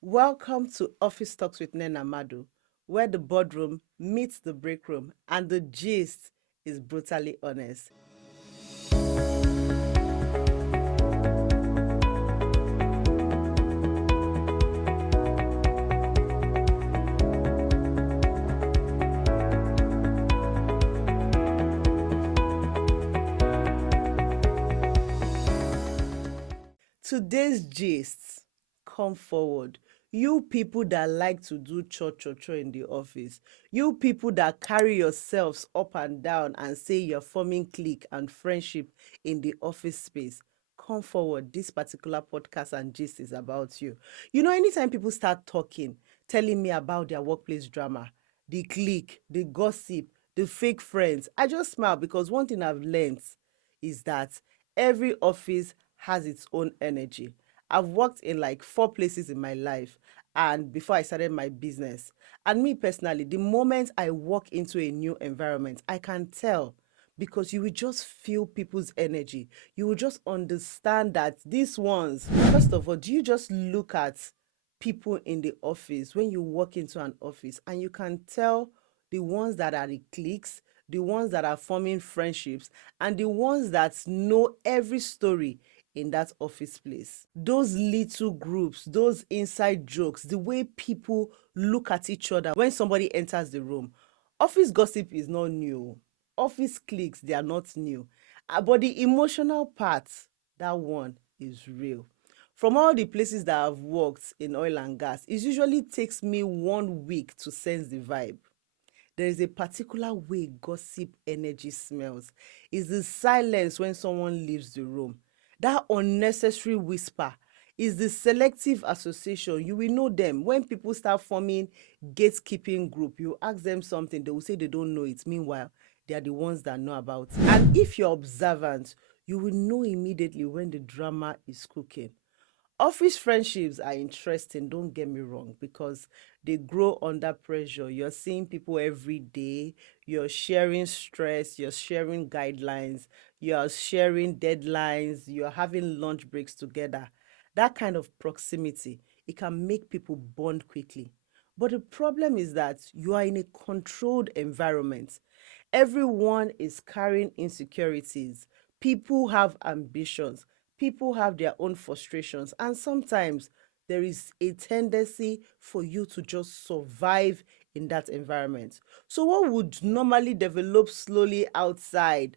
Welcome to Office Talks with Nnenna Madu, where the boardroom meets the break room and the gist is brutally honest. Today's gist, come forward. You people that like to do cho in the office, you people that carry yourselves up and down and say you're forming clique and friendship in the office space, come forward. This particular podcast and gist is about you. Anytime people start talking, telling me about their workplace drama, the clique, the gossip, the fake friends, I just smile because one thing I've learned is that every office has its own energy. I've worked in like 4 places in my life and before I started my business. And me personally, the moment I walk into a new environment, I can tell because you will just feel people's energy. You will just understand that these ones, first of all, do you just look at people in the office when you walk into an office and you can tell the ones that are the cliques, the ones that are forming friendships, and the ones that know every story in that office place. Those little groups, those inside jokes, the way people look at each other when somebody enters the room. Office gossip is not new. Office cliques, they are not new. But the emotional part, that one is real. From all the places that I've worked in oil and gas, it usually takes me 1 week to sense the vibe. There is a particular way gossip energy smells. It's the silence when someone leaves the room. That unnecessary whisper is the selective association. You will know them. When people start forming gatekeeping group, you ask them something, they will say they don't know it. Meanwhile, they are the ones that know about it. And if you're observant, you will know immediately when the drama is cooking. Office friendships are interesting, don't get me wrong, because they grow under pressure. You're seeing people every day, you're sharing stress, you're sharing guidelines, you're sharing deadlines, you're having lunch breaks together. That kind of proximity, it can make people bond quickly. But the problem is that you are in a controlled environment. Everyone is carrying insecurities. People have ambitions. People have their own frustrations. And sometimes there is a tendency for you to just survive in that environment. So what would normally develop slowly outside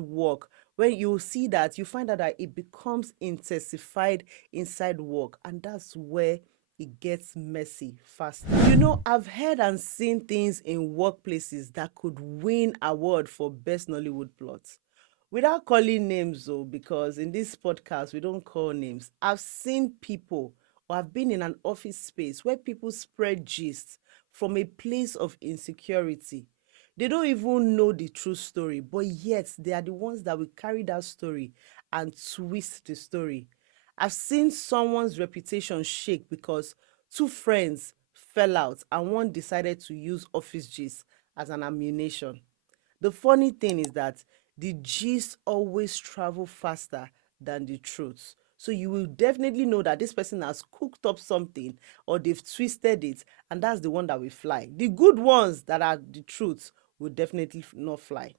work, when you see that, you find out that it becomes intensified inside work, and that's where it gets messy faster. I've heard and seen things in workplaces that could win award for best Nollywood plots. Without calling names though, because in this podcast we don't call names. I've seen people, or I've been in an office space where people spread gist from a place of insecurity. They don't even know the true story, but yet they are the ones that will carry that story and twist the story. I've seen someone's reputation shake because two friends fell out and one decided to use office gist as an ammunition. The funny thing is that the gist always travel faster than the truth. So you will definitely know that this person has cooked up something or they've twisted it, and that's the one that will fly. The good ones that are the truth will definitely not fly.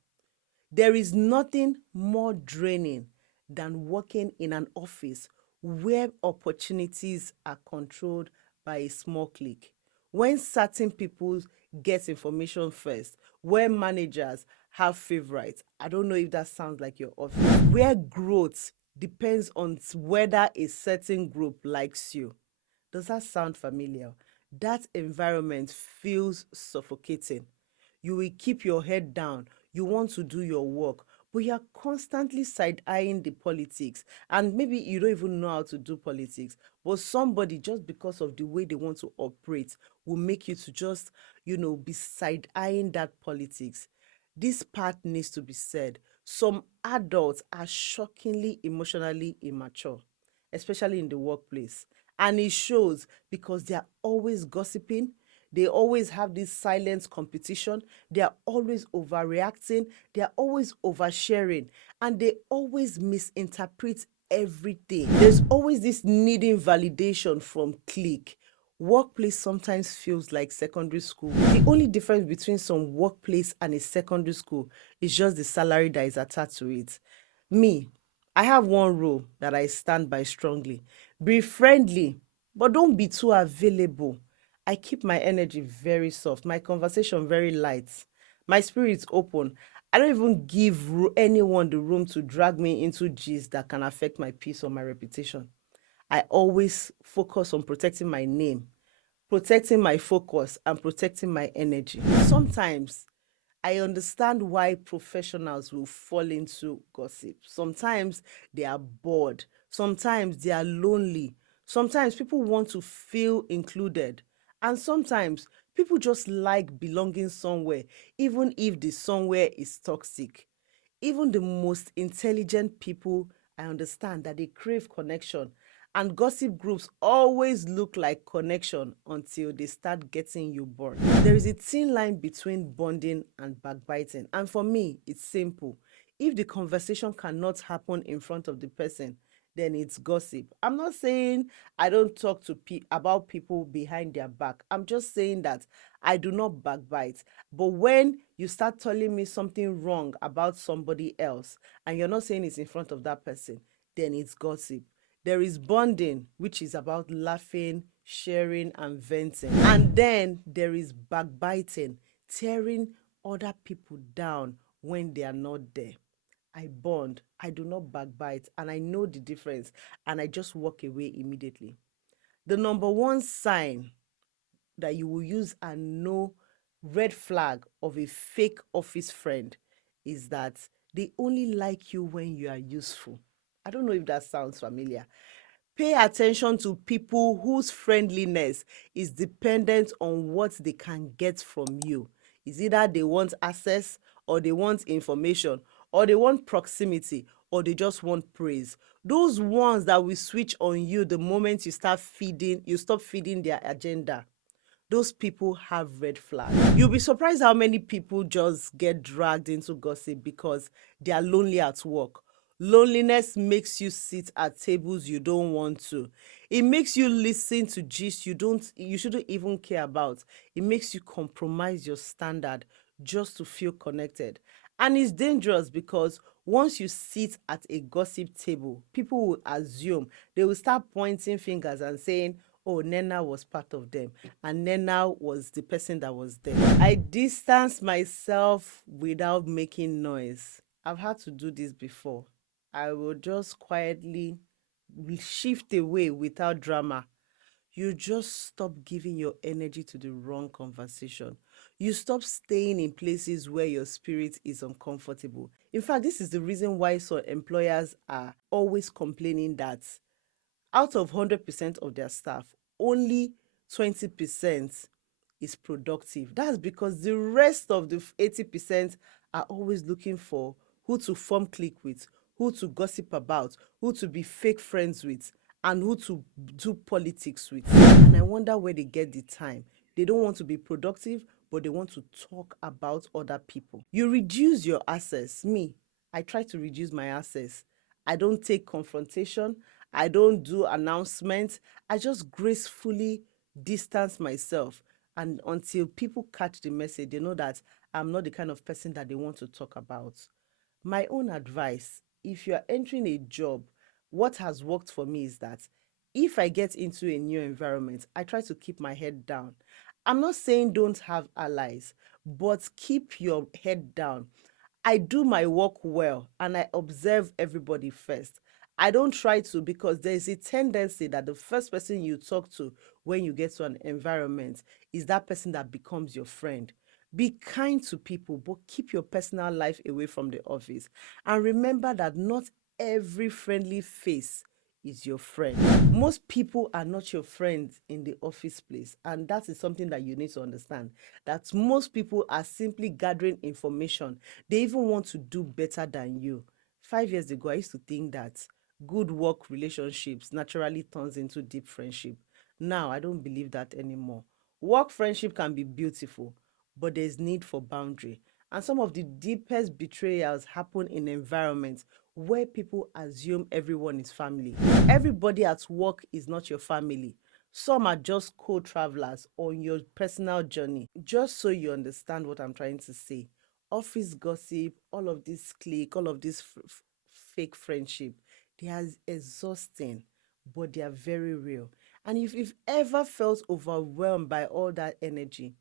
There is nothing more draining than working in an office where opportunities are controlled by a small clique. When certain people get information first, where managers have favorites, I don't know if that sounds like your office, where growth depends on whether a certain group likes you. Does that sound familiar? That environment feels suffocating. You will keep your head down. You want to do your work, but you're constantly side eyeing the politics. And maybe you don't even know how to do politics, but somebody, just because of the way they want to operate, will make you to just, be side eyeing that politics. This part needs to be said. Some adults are shockingly emotionally immature, especially in the workplace. And it shows because they are always gossiping. They always have this silent competition. They are always overreacting. They are always oversharing. And they always misinterpret everything. There's always this needing validation from clique. Workplace sometimes feels like secondary school. The only difference between some workplace and a secondary school is just the salary that is attached to it. Me, I have one rule that I stand by strongly. Be friendly, but don't be too available. I keep my energy very soft, my conversation very light, my spirit open. I don't even give anyone the room to drag me into gist that can affect my peace or my reputation. I always focus on protecting my name, protecting my focus, and protecting my energy. Sometimes I understand why professionals will fall into gossip. Sometimes they are bored. Sometimes they are lonely. Sometimes people want to feel included. And sometimes people just like belonging somewhere, even if the somewhere is toxic. Even the most intelligent people, I understand that they crave connection. And gossip groups always look like connection until they start getting you bored. There is a thin line between bonding and backbiting. And for me, it's simple. If the conversation cannot happen in front of the person, then it's gossip. I'm not saying I don't talk to about people behind their back. I'm just saying that I do not backbite. But when you start telling me something wrong about somebody else and you're not saying it's in front of that person, then it's gossip. There is bonding, which is about laughing, sharing, and venting. And then there is backbiting, tearing other people down when they are not there. I bond, I do not backbite, and I know the difference, and I just walk away immediately. The number one sign that you will use and know red flag of a fake office friend is that they only like you when you are useful. I don't know if that sounds familiar. Pay attention to people whose friendliness is dependent on what they can get from you. It's either they want access, or they want information, or they want proximity, or they just want praise. Those ones that will switch on you the moment you stop feeding their agenda, those people have red flags. You'll be surprised how many people just get dragged into gossip because they are lonely at work. Loneliness makes you sit at tables you don't want to. It makes you listen to gist you shouldn't even care about. It makes you compromise your standard just to feel connected. And it's dangerous because once you sit at a gossip table, people will assume, they will start pointing fingers and saying, oh, Nnenna was part of them, and Nnenna was the person that was there. I distance myself without making noise. I've had to do this before. I will just quietly shift away without drama. You just stop giving your energy to the wrong conversation. You stop staying in places where your spirit is uncomfortable. In fact, this is the reason why some employers are always complaining that out of 100% of their staff, only 20% is productive. That's because the rest of the 80% are always looking for who to form clique with, who to gossip about, who to be fake friends with, and who to do politics with. And I wonder where they get the time. They don't want to be productive, but they want to talk about other people. You reduce your access. Me, I try to reduce my access. I don't take confrontation. I don't do announcements. I just gracefully distance myself. And until people catch the message, they know that I'm not the kind of person that they want to talk about. My own advice, if you're entering a job, what has worked for me is that if I get into a new environment, I try to keep my head down. I'm not saying don't have allies, but keep your head down. I do my work well and I observe everybody first. I don't try to, because there's a tendency that the first person you talk to when you get to an environment is that person that becomes your friend. Be kind to people, but keep your personal life away from the office. And remember that not every friendly face is your friend. Most people are not your friends in the office place, and that is something that you need to understand. That most people are simply gathering information. They even want to do better than you. 5 years ago, I used to think that good work relationships naturally turns into deep friendship. Now, I don't believe that anymore. Work friendship can be beautiful, but there's need for boundary. And some of the deepest betrayals happen in environments where people assume everyone is family. Everybody at work is not your family. Some are just co-travelers on your personal journey. Just so you understand what I'm trying to say. Office gossip, all of this clique, all of this fake friendship, they are exhausting, but they are very real. And if you've ever felt overwhelmed by all that energy,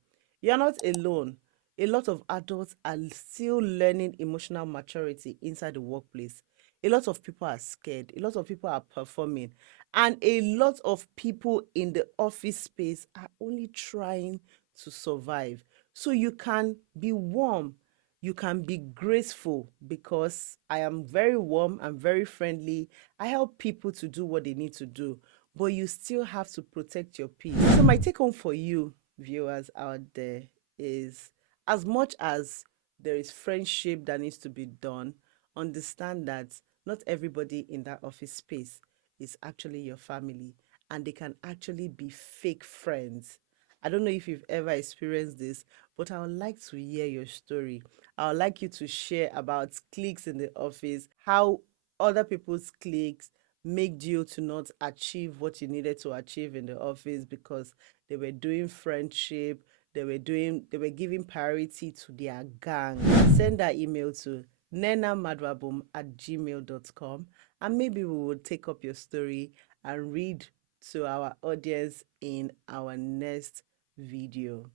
you're not alone. A lot of adults are still learning emotional maturity inside the workplace. A lot of people are scared. A lot of people are performing. And a lot of people in the office space are only trying to survive. So you can be warm, you can be graceful, because I am very warm, I'm very friendly. I help people to do what they need to do, but you still have to protect your peace. So my take home for you viewers out there is, as much as there is friendship that needs to be done, understand that not everybody in that office space is actually your family, and they can actually be fake friends. I don't know if you've ever experienced this, but I would like to hear your story. I would like you to share about cliques in the office, how other people's cliques made you to not achieve what you needed to achieve in the office because they were doing friendship, they were giving priority to their gang. Send that email to nnennamadwabum@gmail.com, and maybe we will take up your story and read to our audience in our next video.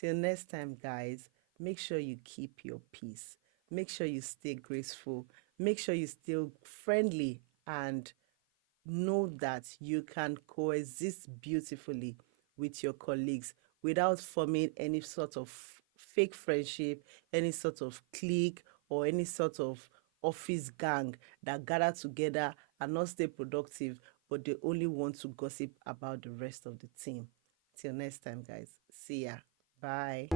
Till next time, guys, make sure you keep your peace. Make sure you stay graceful. Make sure you stay friendly, and know that you can coexist beautifully with your colleagues without forming any sort of fake friendship, any sort of clique, or any sort of office gang that gather together and not stay productive, but they only want to gossip about the rest of the team. Till next time, guys. See ya. Bye.